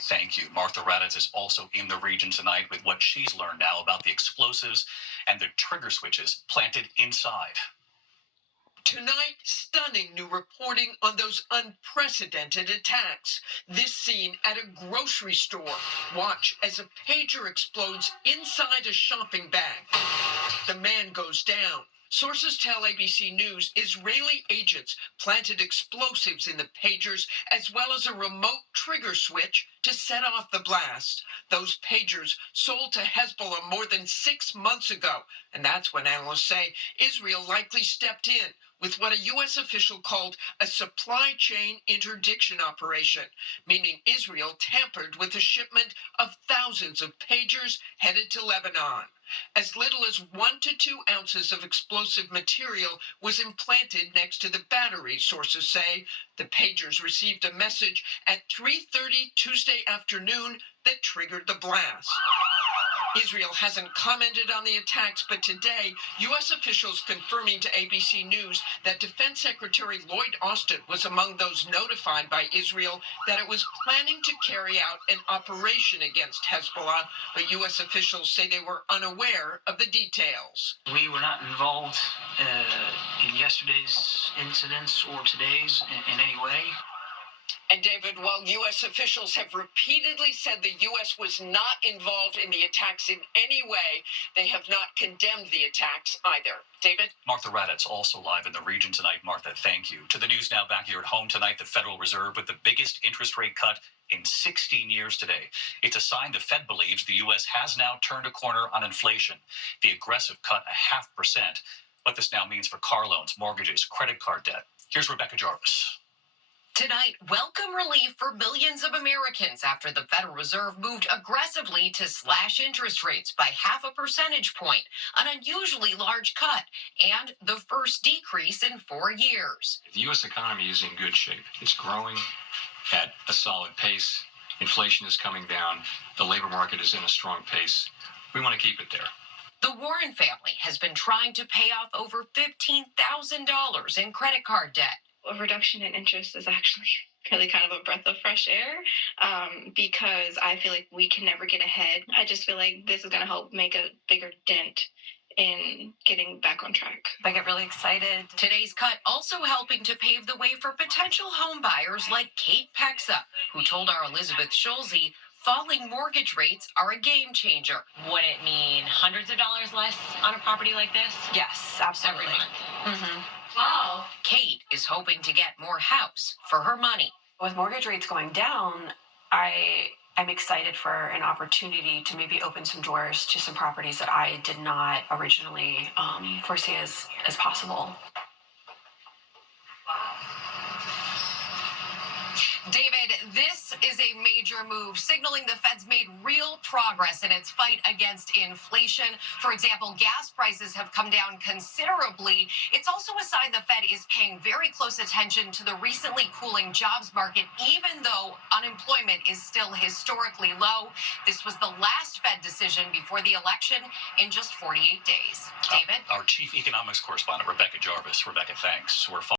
thank you. Martha Raddatz is also in the region tonight with what she's learned now about the explosives and the trigger switches planted inside. Tonight, stunning new reporting on those unprecedented attacks. This scene at a grocery store. Watch as a pager explodes inside a shopping bag. The man goes down. Sources tell ABC News Israeli agents planted explosives in the pagers as well as a remote trigger switch to set off the blast. Those pagers sold to Hezbollah more than 6 months ago, and that's when analysts say Israel likely stepped in with what a U.S. official called a supply chain interdiction operation, meaning Israel tampered with the shipment of thousands of pagers headed to Lebanon. As little as 1 to 2 ounces of explosive material was implanted next to the battery, sources say. The pagers received a message at 3:30 Tuesday afternoon that triggered the blast. Israel hasn't commented on the attacks, but today, U.S. officials confirming to ABC News that Defense Secretary Lloyd Austin was among those notified by Israel that it was planning to carry out an operation against Hezbollah, but U.S. officials say they were unaware of the details. We were not involved in yesterday's incidents or today's in any way. And David, while U.S. officials have repeatedly said the U.S. was not involved in the attacks in any way, they have not condemned the attacks either. David? Martha Raddatz also live in the region tonight. Martha, thank you. To the news now, back here at home tonight, the Federal Reserve with the biggest interest rate cut in 16 years today. It's a sign the Fed believes the U.S. has now turned a corner on inflation. The aggressive cut, 0.5%. What this now means for car loans, mortgages, credit card debt. Here's Rebecca Jarvis. Tonight, welcome relief for millions of Americans after the Federal Reserve moved aggressively to slash interest rates by 0.5 percentage point, an unusually large cut, and the first decrease in 4 years. The U.S. economy is in good shape. It's growing at a solid pace. Inflation is coming down. The labor market is in a strong pace. We want to keep it there. The Warren family has been trying to pay off over $15,000 in credit card debt. A reduction in interest is actually really kind of a breath of fresh air because I feel like we can never get ahead. I just feel like this is going to help make a bigger dent in getting back on track. I get really excited. Today's cut also helping to pave the way for potential home buyers like Kate Pexa, who told our Elizabeth Schulze falling mortgage rates are a game changer. Would it mean hundreds of dollars less on a property like this? Yes, absolutely. Every month. Mm-hmm. Wow. Kate is hoping to get more house for her money. With mortgage rates going down, I'm excited for an opportunity to maybe open some doors to some properties that I did not originally foresee as possible. David, this is a major move, signaling the Fed's made real progress in its fight against inflation. For example, gas prices have come down considerably. It's also a sign the Fed is paying very close attention to the recently cooling jobs market, even though unemployment is still historically low. This was the last Fed decision before the election in just 48 days. David? Our chief economics correspondent, Rebecca Jarvis. Rebecca, thanks. We're